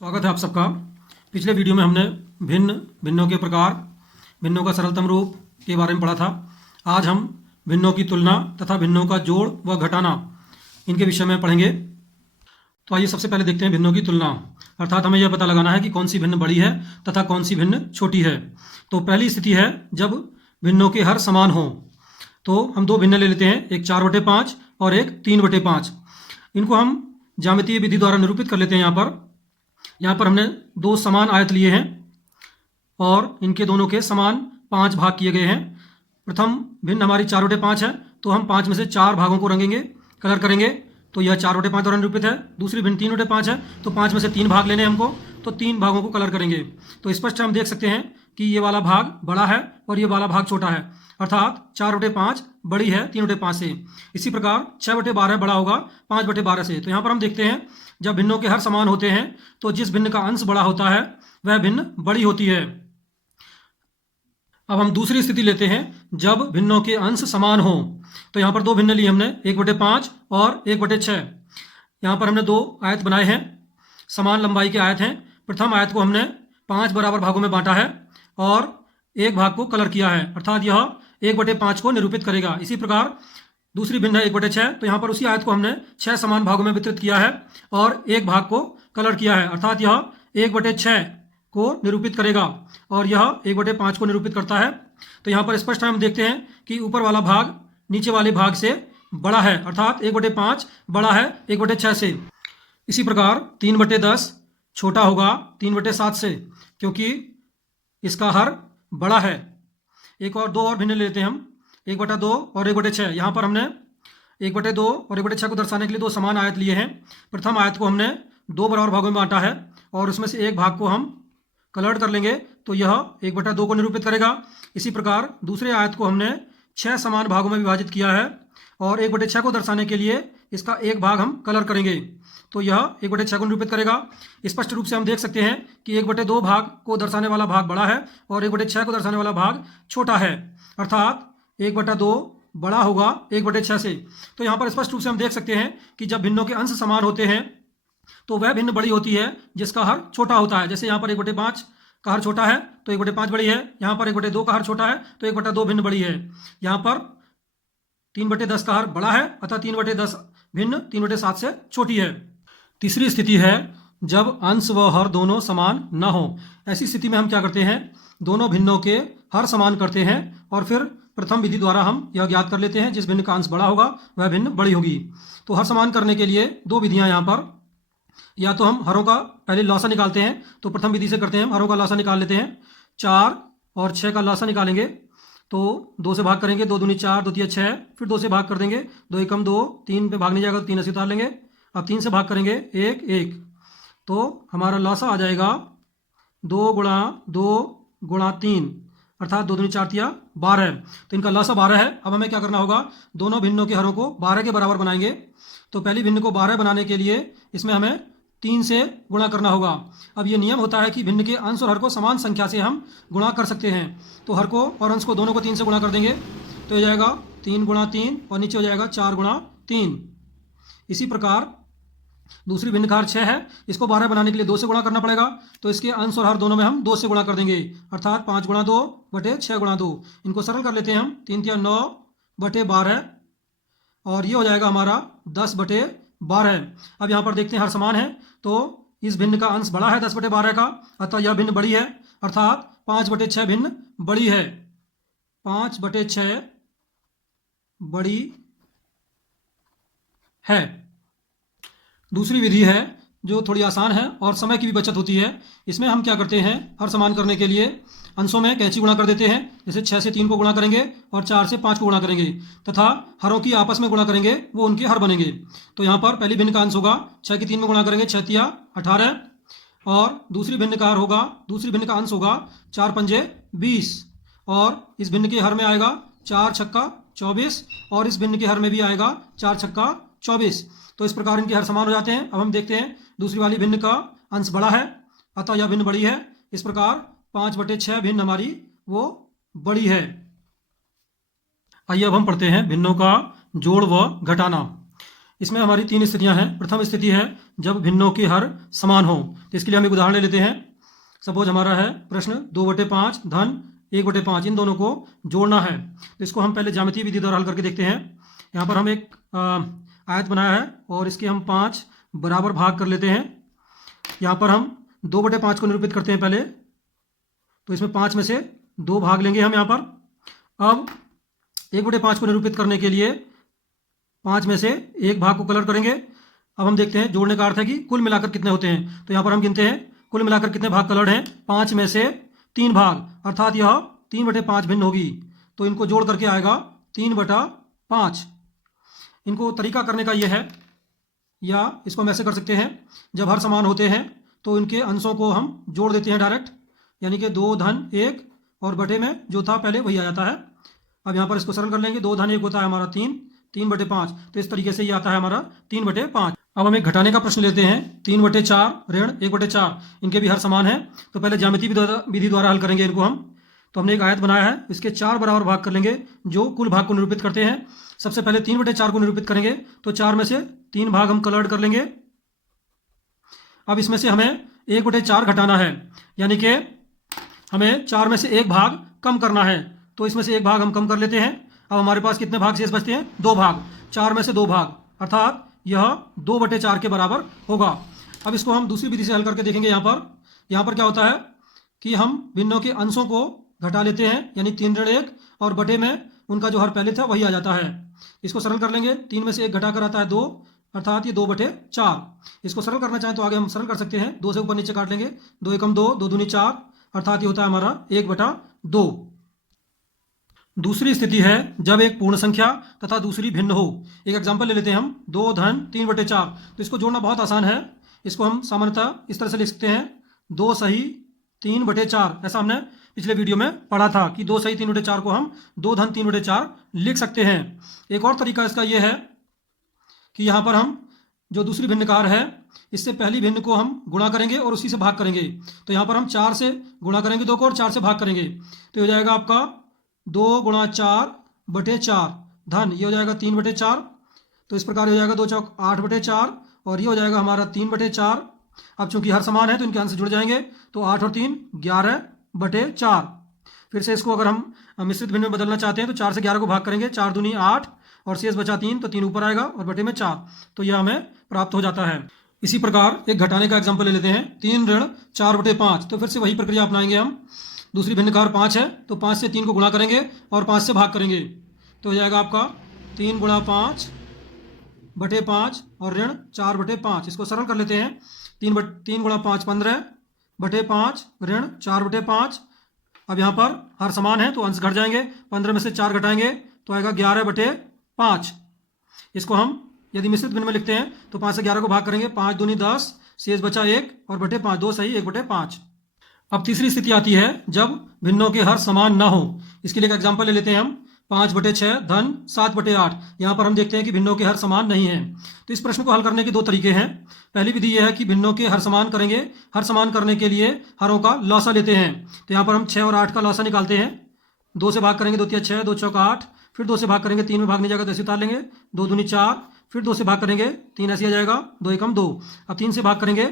स्वागत है आप सबका। पिछले वीडियो में हमने भिन्न भिन्नों के प्रकार, भिन्नों का सरलतम रूप के बारे में पढ़ा था। आज हम भिन्नों की तुलना तथा भिन्नों का जोड़ व घटाना इनके विषय में पढ़ेंगे। तो आइए सबसे पहले देखते हैं भिन्नों की तुलना, अर्थात हमें यह पता लगाना है कि कौन सी भिन्न बड़ी है तथा कौन सी भिन्न छोटी है। तो पहली स्थिति है जब भिन्नों के हर समान हों। तो हम दो भिन्न ले लेते हैं, एक 4/5 और एक 3/5। इनको हम ज्यामितीय विधि द्वारा निरूपित कर लेते हैं। यहाँ पर हमने दो समान आयत लिए हैं और इनके दोनों के समान 5 भाग किए गए हैं। प्रथम भिन्न हमारी 4/5 है, तो हम 5 में से 4 भागों को रंगेंगे, कलर करेंगे, तो यह 4/5 द्वारा निरूपित है। दूसरी भिन्न 3/5 है, तो 5 में से 3 भाग लेने हमको, तो 3 भागों को कलर करेंगे। तो स्पष्ट हम देख सकते हैं कि ये वाला भाग बड़ा है और ये वाला भाग छोटा है, अर्थात 4/5 बड़ी है 3/5 से। इसी प्रकार 6/12 बड़ा होगा 5/12 से। तो यहाँ पर हम देखते हैं जब भिन्नों के हर समान होते हैं तो जिस भिन्न का अंश बड़ा होता है वह भिन्न बड़ी होती है। अब हम दूसरी स्थिति लेते हैं जब भिन्नों के अंश समान हों। तो यहाँ पर दो भिन्न लिए हमने, 1/5 और 1/6। यहाँ पर हमने दो आयत बनाए हैं, समान लंबाई के आयत हैं। प्रथम आयत को हमने 5 बराबर भागों में बांटा है और एक भाग को कलर किया है, अर्थात यह 1/5 को निरूपित करेगा। इसी प्रकार दूसरी भिन्न है 1/6, तो यहाँ पर उसी आयत को हमने 6 समान भागों में वितरित किया है और एक भाग को कलर किया है, अर्थात यह 1/6 को निरूपित करेगा और यह 1/5 को निरूपित करता है। तो यहाँ पर स्पष्ट हम देखते हैं कि ऊपर वाला भाग नीचे वाले भाग से बड़ा है, अर्थात 1/5 बड़ा है 1/6 से। इसी प्रकार 3/10 छोटा होगा 3/7 से, क्योंकि इसका हर बड़ा है। एक और दो और भिन्न लेते हैं हम, 1/2 और 1/6। यहाँ पर हमने 1/2 और 1/6 को दर्शाने के लिए दो समान आयत लिए हैं। प्रथम आयत को हमने 2 बराबर भागों में बांटा है और उसमें से एक भाग को हम कलर्ड कर लेंगे, तो यह 1/2 को निरूपित करेगा। इसी प्रकार दूसरे आयत को हमने 6 समान भागों में विभाजित किया है और 1/6 को दर्शाने के लिए इसका एक भाग हम कलर करेंगे, तो यह 1/6 को निरूपित करेगा। स्पष्ट रूप से हम देख सकते हैं कि 1/2 भाग को दर्शाने वाला भाग बड़ा है और 1/6 को दर्शाने वाला भाग छोटा है, अर्थात 1/2 बड़ा होगा 1/6 से। तो यहाँ पर स्पष्ट रूप से हम देख सकते हैं कि जब भिन्नों के अंश समान होते हैं तो वह भिन्न बड़ी होती है जिसका हर छोटा होता है। जैसे यहाँ पर 1/5 का हर छोटा है तो 1/5 बड़ी है, यहाँ पर 1/2 का हर छोटा है तो 1/2 भिन्न बड़ी है। यहाँ पर 3/10 का हर बड़ा है, अतः 3/10 भिन्न 3/7 से छोटी है। तीसरी स्थिति है जब अंश व हर दोनों समान न हो। ऐसी स्थिति में हम क्या करते हैं, दोनों भिन्नों के हर समान करते हैं और फिर प्रथम विधि द्वारा हम यह ज्ञात कर लेते हैं जिस भिन्न का अंश बड़ा होगा वह भिन्न बड़ी होगी। तो हर समान करने के लिए दो विधियां यहाँ पर, या तो हम हरों का पहले लॉसा निकालते हैं, तो प्रथम विधि से करते हैं, हम हरों का लॉसा निकाल लेते हैं। 4 और 6 का लॉसा निकालेंगे, तो 2 से भाग करेंगे, 2 दूनी 4, 2 तिया 6, फिर 2 से भाग कर देंगे, 2 एकम 2, 3 पे भाग नहीं जाएगा तो 3 ऐसे उतार लेंगे। अब 3 से भाग करेंगे 1 1, तो हमारा लॉसा आ जाएगा 2 × 2 × 3, अर्थात 2 दूनी 4 तिया 12। तो इनका लॉसा 12 है। अब हमें क्या करना होगा, दोनों भिन्नों के हरों को 12 के बराबर बनाएंगे। तो पहली भिन्न को 12 बनाने के लिए इसमें हमें 3 से गुणा करना होगा। अब ये नियम होता है कि भिन्न के अंश और हर को समान संख्या से हम गुणा कर सकते हैं। तो हर को और अंश को दोनों को 3 से गुणा कर देंगे, तो हो जाएगा 3 × 3 और नीचे हो जाएगा 4 × 3। इसी प्रकार दूसरी भिन्न का हर 6 है, इसको 12 बनाने के लिए 2 से गुणा करना पड़ेगा, तो इसके अंश और हर दोनों में हम 2 से गुणा कर देंगे, अर्थात 5 × 2 / 6 × 2। इनको सरल कर लेते हैं हम, 3 तिया 9 / 12 और ये हो जाएगा हमारा 10/12। अब यहाँ पर देखते हैं हर समान है, तो इस भिन्न का अंश बड़ा है 10/12 का, अतः यह भिन्न बड़ी है, अर्थात 5/6 भिन्न बड़ी है, 5/6 बड़ी है। दूसरी विधि है जो थोड़ी आसान है और समय की भी बचत होती है। इसमें हम क्या करते हैं, हर समान करने के लिए अंशों में कैंची गुणा कर देते हैं। जैसे 6 से 3 को गुणा करेंगे और 4 से 5 को गुणा करेंगे, तथा हरों की आपस में गुणा करेंगे, वो उनके हर बनेंगे। तो यहाँ पर पहली भिन्न का अंश होगा 6 की 3 में गुणा करेंगे 6 तिया 18, और दूसरी भिन्न का हर होगा, दूसरी भिन्न का अंश होगा 4 पंजे 20, और इस भिन्न के हर में आएगा 4 छक्का 24, और इस भिन्न के हर में भी आएगा 4 छक्का 24। तो इस प्रकार इनके हर समान हो जाते हैं। अब हम देखते हैं दूसरी वाली भिन्न का अंश बड़ा है, अतः यह भिन्न बड़ी है। इस प्रकार 5/6 भिन्न हमारी वो बड़ी है। आइए अब हम पढ़ते हैं भिन्नों का जोड़ व घटाना। इसमें हमारी तीन स्थितियां हैं। प्रथम स्थिति है जब भिन्नों के हर समान हो। तो इसके लिए हम एक उदाहरण ले लेते हैं। सपोज हमारा है प्रश्न 2/5 धन 1/5, इन दोनों को जोड़ना है। तो इसको हम पहले ज्यामितीय विधि द्वारा हल करके देखते हैं। यहाँ पर हम एक आयत बनाया है और इसके हम 5 बराबर भाग कर लेते हैं। यहाँ पर हम 2/5 को निरूपित करते हैं पहले। तो इसमें 5 में से 2 भाग लेंगे हम यहाँ पर। अब 1/5 को निरूपित करने के लिए 5 में से 1 भाग को कलर करेंगे। अब हम देखते हैं जोड़ने का अर्थ है कि कुल मिलाकर कितने होते हैं। तो यहाँ पर हम गिनते हैं कुल मिलाकर कितने भाग कलर्ड हैं। 5 में से 3 भाग, अर्थात यह 3/5 भिन्न होगी। तो इनको जोड़ करके आएगा 3/5। इनको तरीका करने का यह है, या इसको हम ऐसे कर सकते हैं, जब हर समान होते हैं तो इनके अंशों को हम जोड़ देते हैं डायरेक्ट, यानी कि 2 धन 1 और बटे में जो था पहले वही आ जाता है। अब यहाँ पर इसको सरल कर लेंगे। 2 धन 1 होता है हमारा 3/5। तो इस तरीके से ये आता है हमारा 3/5। अब हम एक घटाने का प्रश्न लेते हैं। 3/4 ऋण 1/4, इनके भी हर समान है। तो पहले ज्यामितीय विधि द्वारा हल करेंगे इनको हम। तो हमने एक आयत बनाया है, इसके 4 बराबर भाग कर लेंगे जो कुल भाग को निरूपित करते हैं। सबसे पहले 3/4 को निरूपित करेंगे। तो 4 में से 3 भाग हम कलर्ड कर लेंगे। अब इसमें से हमें 1/4 घटाना है, यानी कि हमें 4 में से 1 भाग कम करना है। तो इसमें से 1 भाग हम कम कर लेते हैं। अब हमारे पास कितने भाग शेष बचते हैं? 2 भाग। 4 में से 2 भाग, अर्थात यह 2/4 के बराबर होगा। अब इसको हम दूसरी विधि से हल करके देखेंगे। यहाँ पर क्या होता है कि हम भिन्नों के अंशों को घटा लेते हैं, यानी 3 ऋण 1 और बटे में उनका जो हर पहले था वही आ जाता है। इसको सरल कर लेंगे। 3 में से 1 घटा कर आता है 2, अर्थात ये 2/4। इसको सरल करना चाहें तो आगे हम सरल कर सकते हैं। 2 से ऊपर नीचे काट लेंगे। 2 एकम 2, 2 दूनी 4, अर्थात ये होता है हमारा 1/2। दूसरी स्थिति है जब एक पूर्ण संख्या तथा दूसरी भिन्न हो। एक एग्जांपल ले लेते हैं हम। 2 धन 3/4। तो इसको जोड़ना बहुत आसान है। इसको हम सामान्यतः इस तरह से लिख सकते हैं, 2 सही 3/4। ऐसा हमने पिछले वीडियो में पढ़ा था कि 2 सही 3/4 को हम 2 धन 3/4 लिख सकते हैं। एक और तरीका इसका यह है कि यहाँ पर हम जो दूसरी भिन्नकार है, इससे पहली भिन्न को हम गुणा करेंगे और उसी से भाग करेंगे। तो यहाँ पर हम 4 से गुणा करेंगे 2 को और 4 से भाग करेंगे। तो हो जाएगा आपका 2 × 4/4 धन ये हो जाएगा 3/4। तो इस प्रकार हो जाएगा 2 चौक 8/4 और ये हो जाएगा हमारा 3/4। अब चूंकि हर समान है तो इनके अंश जुड़ जाएंगे। तो 8 और 3 11/4। फिर से इसको अगर हम मिश्रित भिन्न में बदलना चाहते हैं तो 4 से 11 को भाग करेंगे। 4 दूनी 8 और शेष बचा 3, तो 3 ऊपर आएगा और बटे में 4। तो यह हमें प्राप्त हो जाता है। इसी प्रकार एक घटाने का एग्जाम्पल ले लेते हैं। 3 ऋण 4/5। तो फिर से वही प्रक्रिया अपनाएंगे हम। दूसरी भिन्नकार 5 है, तो 5 से 3 को गुणा करेंगे और 5 से भाग करेंगे। तो हो जाएगा आपका 3 × 5/5 और ऋण 4/5। इसको सरल कर लेते हैं। 3 × 5 15/5 ऋण 4/5। अब यहाँ पर हर समान है तो अंश घट जाएंगे। 15 में से 4 घटाएंगे तो आएगा 11/5। इसको हम यदि मिश्रित भिन्न में लिखते हैं तो 5 से 11 को भाग करेंगे। 5 दूनी 10, शेष बचा 1 और बटे 5, 2 सही 1/5। अब तीसरी स्थिति आती है जब भिन्नों के हर समान ना हो। इसके लिए एक एग्जांपल ले लेते हैं हम। 5/6 धन 7/8। यहाँ पर हम देखते हैं कि भिन्नों के हर समान नहीं है। तो इस प्रश्न को हल करने के 2 तरीके हैं। पहली विधि यह है कि भिन्नों के हर समान करेंगे। हर समान करने के लिए हरों का लौसा लेते हैं। तो यहाँ पर हम 6 और 8 का लौसा निकालते हैं। 2 से भाग करेंगे 2 × 6, 2 चौक 8। फिर 2 से भाग करेंगे, 3 में भाग नहीं जाएगा तो ऐसे उतार लेंगे। 2 दूनी 4, फिर 2 से भाग करेंगे 3 ऐसे आ जाएगा। 2 एकम 2। अब 3 से भाग करेंगे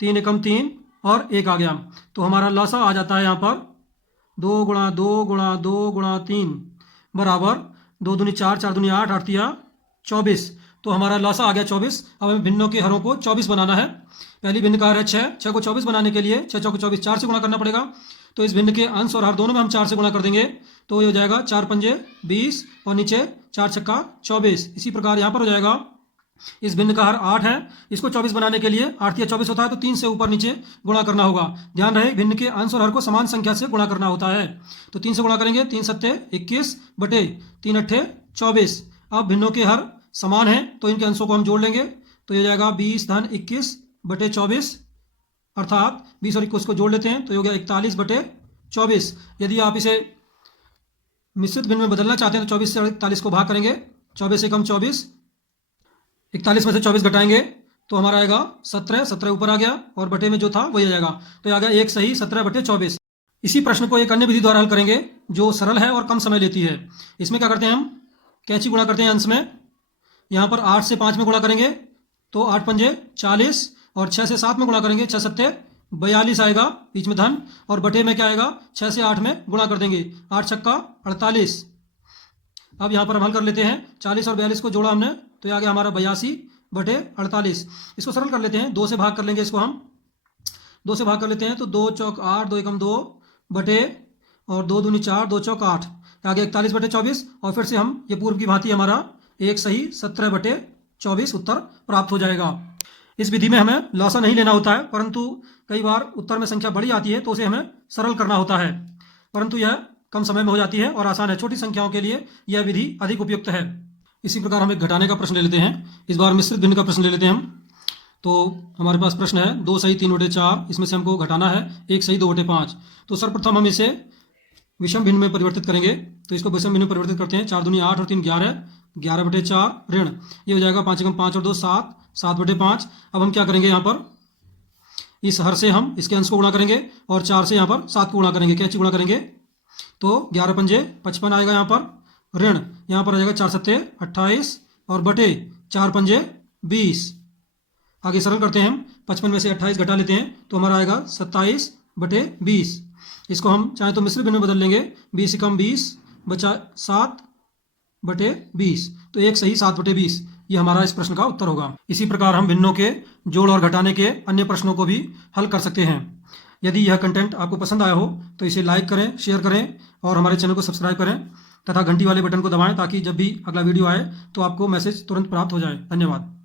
3 एकम 3 और 1 आ गया। तो हमारा लौसा आ जाता है यहाँ पर 2 × 2 × 2 × 3 बराबर 2 दूनी 4, 4 दूनी 8, 8 तिया 24। तो हमारा लौसा आ गया 24। अब हमें भिन्नों के हरों को 24 बनाना है। पहली भिन्न कार है 6 को 24 बनाने के लिए 6 चौक 24 4 से गुणा करना पड़ेगा। तो इस भिन्न के अंश और हर दोनों में हम 4 से गुणा कर देंगे। तो ये हो जाएगा 4 पंजे 20 और नीचे 4 छक्का 24। इसी प्रकार यहाँ पर हो जाएगा इस भिन्न का हर 8 है। इसको 24 बनाने के लिए 8 या 24 होता है तो 3 से ऊपर नीचे गुणा करना होगा। ध्यान रहे भिन्न के अंश और हर को समान संख्या से गुणा करना होता है। तो 3 से गुणा करेंगे 3 सत्ते 21 बटे 3 अट्ठे 24। अब भिन्नों के हर समान है तो इनके अंशों को हम जोड़ लेंगे। तो ये हो जाएगा 20 धन 21 बटे 24, अर्थात 20 और 21 को जोड़ लेते हैं तो ये हो गया 41 बटे 24। यदि आप इसे मिश्रित भिन्न में बदलना चाहते हैं तो 24 से 41 को भाग करेंगे। 24 से कम 24, 41 में से 24 घटाएंगे तो हमारा आएगा 17। 17 ऊपर आ गया और बटे में जो था वही आ जाएगा। तो आ गया 1 सही 17 बटे 24। इसी प्रश्न को एक अन्य विधि द्वारा हल करेंगे जो सरल है और कम समय लेती है। इसमें क्या करते हैं हम कैंची गुणा करते हैं अंश में। यहाँ पर 8 से 5 में गुणा करेंगे तो 8 पंजे 40 और 6 से 7 में गुणा करेंगे 6 सत्ते 42 आएगा, बीच में धन, और बटे में क्या आएगा 6 से 8 में गुणा कर देंगे 8 छक्का 48। अब यहाँ पर हम हल कर लेते हैं, 40 और 42 को जोड़ा हमने तो ये आ गया हमारा 82 बटे 48। इसको सरल कर लेते हैं, 2 से भाग कर लेंगे इसको हम, 2 से भाग कर लेते हैं तो 2 चौक 8, 2 एकम 2 बटे और 2 दूनी 4, 2 चौक 8, आगे 41 बटे 24, और फिर से हम ये पूर्व की भांति हमारा एक सही 17 बटे 24 उत्तर प्राप्त हो जाएगा। इस विधि में हमें लॉसा नहीं लेना होता है, परंतु कई बार उत्तर में संख्या बड़ी आती है तो उसे हमें सरल करना होता है, परंतु यह कम समय में हो जाती है और आसान है। छोटी संख्याओं के लिए यह विधि अधिक उपयुक्त है। इसी प्रकार हम एक घटाने का प्रश्न ले लेते हैं। इस बार मिश्रित भिन्न का प्रश्न ले लेते हैं हम। तो हमारे पास प्रश्न है 2 सही 3 बटे 4, इसमें से हमको घटाना है 1 सही 2 बटे 5। तो सर्वप्रथम हम इसे विषम भिन्न में परिवर्तित करेंगे, तो इसको विषम भिन्न में परिवर्तित करते हैं। 4 दूनी 8 और 3 11, 11 बटे 4 ऋण, ये हो जाएगा 5 एकम 5 और 2 7, 7 बटे 5। अब हम क्या करेंगे, यहाँ पर इस हर से हम इसके अंश को गुणा करेंगे और 4 से यहाँ पर 7 को गुणा करेंगे, कैंची गुणा करेंगे तो 11 पंजे 55 आएगा यहाँ पर, ऋण यहाँ पर आ जाएगा 4 सत्ते 28 और बटे 4 पंजे 20। आगे सरल करते हैं हम, 55 में से 28 घटा लेते हैं तो हमारा आएगा 27 बटे 20। इसको हम चाहे तो मिश्र भिन्न में बदल लेंगे, 20 एकम 20 बचा 7 बटे 20, तो एक सही 7 बटे 20, ये हमारा इस प्रश्न का उत्तर होगा। इसी प्रकार हम भिन्नों के जोड़ और घटाने के अन्य प्रश्नों को भी हल कर सकते हैं। यदि यह कंटेंट आपको पसंद आया हो तो इसे लाइक करें, शेयर करें और हमारे चैनल को सब्सक्राइब करें तथा घंटी वाले बटन को दबाएं ताकि जब भी अगला वीडियो आए तो आपको मैसेज तुरंत प्राप्त हो जाए। धन्यवाद।